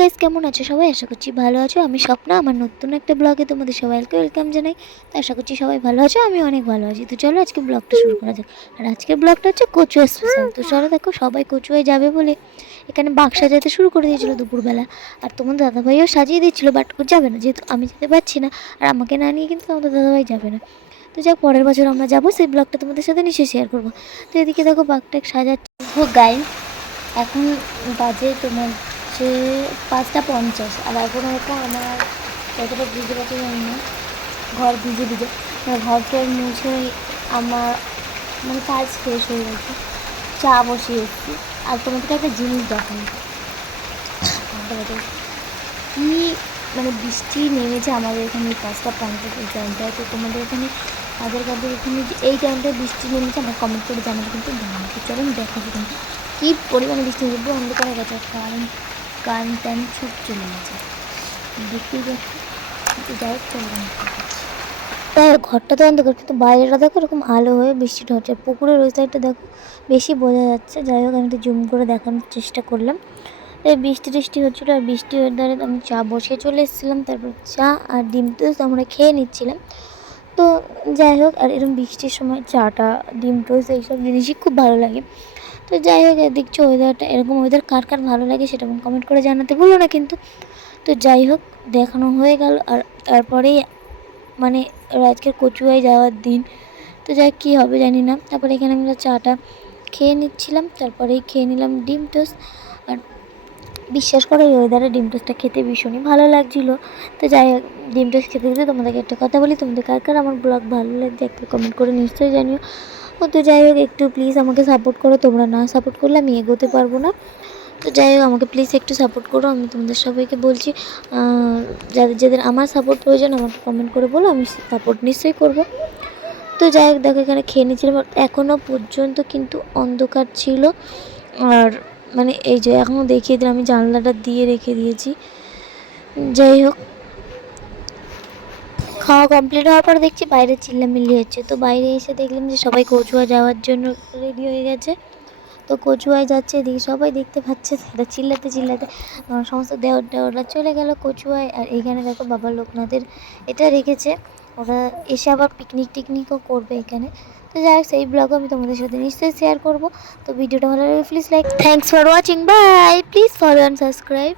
Guys কেমন আছো সবাই? আশা করছি ভালো আছো। আমি স্বপ্ন, আমার নতুন একটা ব্লগে তোমাদের সবাইকে ওয়েলকাম জানাই। তো আশা করছি সবাই ভালো আছো আমি অনেক ভালো আছি। তো চলো আজকে ব্লগটা শুরু করা যাক। আর আজকের ব্লগটা হচ্ছে কচুয়া স্পেশাল তো চলো দেখো, সবাই কচুয়ায় যাবে বলে এখানে বাক্স সাজাতে শুরু করে দিয়েছিল দুপুরবেলা। আর তোমার দাদাভাইও সাজিয়ে দিচ্ছিল বাট ও যাবে না, যেহেতু আমি যেতে পারছি না। আর আমাকে না নিয়ে কিন্তু তোমাদের দাদাভাই যাবে না। তো যাক, পরের বছর আমরা যাব, সেই ব্লগটা তোমাদের সাথে নিশ্চয়ই শেয়ার করব। তো এদিকে দেখো বাঘটা সাজাচ্ছে। গাই এখন বাজে তোমার হচ্ছে পাঁচটা পঞ্চাশ। আর এখন হয়তো আমার কতটা বুঝতে পারছি জানি না। ঘর ভিজে ভিজে। মানে ঘর টর মুছে আমার মানে কাজ শেষ হয়ে গেছে। চা বসিয়ে এসেছি। আর তোমাদেরকে একটা জিনিস দেখাই। কি মানে বৃষ্টি নেমেছে আমাদের এখানে পাঁচটা পঞ্চাশ এই টাইমটায়। তো তোমাদের এখানে কাদের কাদের এখানে যে এই টাইমটায় বৃষ্টি নেমেছে, আমার কমেন্ট করে জানাবে কিন্তু জানাতে চলো আমি দেখাচ্ছি কিন্তু কী পরিমাণে বৃষ্টি পুরো অন্ধকার গেছে। কারেন্ট কারেন্ট টাইম সব চলে গেছে দেখতেই পাচ্ছি যাই। তাই ঘরটা তো অন্ধকার, কিন্তু বাইরেটা দেখো এরকম আলো হয়ে বৃষ্টিটা হচ্ছে। পুকুরের ওই সাইডটা দেখো, বেশি বোঝা যাচ্ছে। যাই হোক, আমি একটু জুম করে দেখানোর চেষ্টা করলাম। এই বৃষ্টি টিষ্টি হচ্ছিল, আর বৃষ্টি হয়ে দ্বারা আমি চা বসিয়ে চলে এসেছিলাম। তারপর চা আর ডিম টোস্ট আমরা খেয়ে নিচ্ছিলাম। তো যাই হোক, আর এরকম বৃষ্টির সময় চাটা ডিম, টোস্ট, এইসব জিনিসই খুব ভালো লাগে। তো যাই হোক দেখছ ওয়েদারটা এরকম ওয়েদার কার কার ভালো লাগে সেটা কমেন্ট করে জানাতে ভুলো না কিন্তু। তো যাই হোক, দেখানো হয়ে গেল আর তারপরেই মানে আজকের কচুয়ায় যাওয়ার দিন। তো যাই কী হবে জানি না। তারপরে এখানে আমরা চাটা খেয়ে নিচ্ছিলাম, তারপরেই খেয়ে নিলাম ডিম টোস্ট। আর বিশ্বাস করো ওয়েদারে ডিম টোস্টটা খেতে ভীষণই ভালো লাগছিল। তো যাই হোক, ডিম টোস্ট খেতে খেতে তোমাদেরকে একটা কথা বলি। তোমাদের কার কার আমার ব্লগ ভালো লাগছে একটা কমেন্ট করে নিশ্চয়ই জানিও। ও তো যাই হোক, একটু প্লিজ আমাকে সাপোর্ট করো, তোমরা না সাপোর্ট করলে আমি এগোতে পারব না। তো যাই হোক, আমাকে প্লিজ একটু সাপোর্ট করো, আমি তোমাদের সবাইকে বলছি যাদের যাদের আমার সাপোর্ট প্রয়োজন, আমাকে কমেন্ট করে বলো, আমি সাপোর্ট নিশ্চয়ই করব। তো যাই হোক, দেখো এখানে খেয়ে নিয়েছিলাম এখনও পর্যন্ত কিন্তু অন্ধকার ছিল। আর মানে এই যে এখনও দেখিয়ে দিলাম, আমি জানলাটা দিয়ে রেখে দিয়েছি। যাই হোক খাওয়া কমপ্লিট হওয়ার পর দেখছি বাইরে চিল্লামিল্লি হচ্ছে। তো বাইরে এসে দেখলাম যে সবাই কচুয়া যাওয়ার জন্য রেডি হয়ে গেছে। তো কচুয়ায় যাচ্ছে এদিকে সবাই দেখতে পাচ্ছে, তারা চিল্লাতে চিল্লাতে সমস্ত দেওয়ার দেওয়াররা চলে গেল কচুয়ায়। আর এইখানে দেখো বাবা লোকনাথের এটা রেখেছে। ওরা এসে আবার পিকনিক টিকনিকও করবে এখানে। তো যাই হোক, সেই ব্লগও আমি তোমাদের সাথে নিশ্চয়ই শেয়ার করব। তো ভিডিওটা ভালো লাগলে please like thanks for watching bye please follow and subscribe